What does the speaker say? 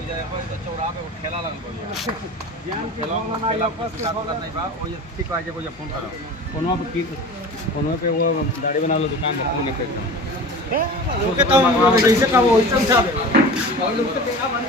चौराहा पे ठेला लगल बा ठीक है कोई फोन करो फोनवा पे वो दाढ़ी बना लो दुकान है फोन पे लोग तो जैसे का वो चलता है लोग तो देखा बने